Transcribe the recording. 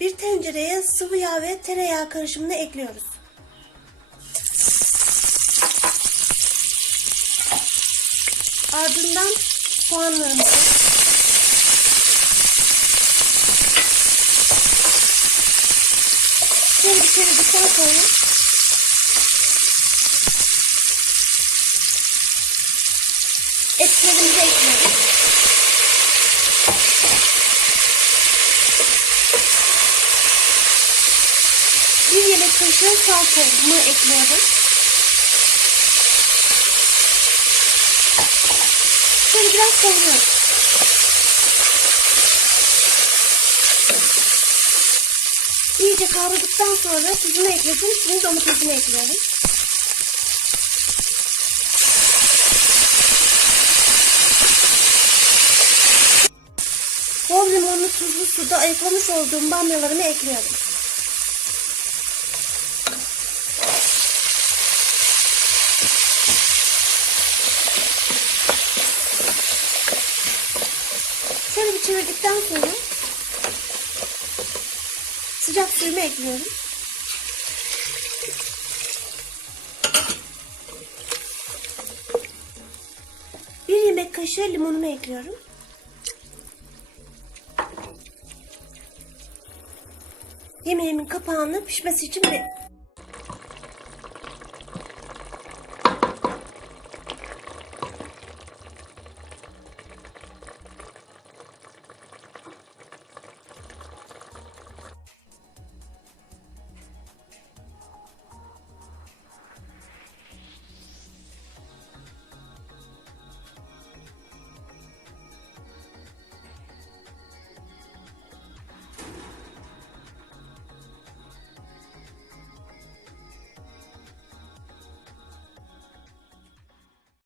Bir tencereye sıvı yağ ve tereyağı karışımını ekliyoruz. Ardından soğanlarımızı Şimdi çevirdikten sonra etlerimizi ekliyoruz. Bir yemek kaşığı salçamı ekliyorum. Şöyle biraz kavuruyorum. İyice kavradıktan sonra tuzunu ekledim. Şimdi domatesini ekliyorum. Bol limonlu tuzlu suda ayıklamış olduğum bamyalarımı ekliyorum. Çevirdikten sonra sıcak suyumu ekliyorum. Bir yemek kaşığı limonumu ekliyorum. Yemeğimin kapağını pişmesi için be-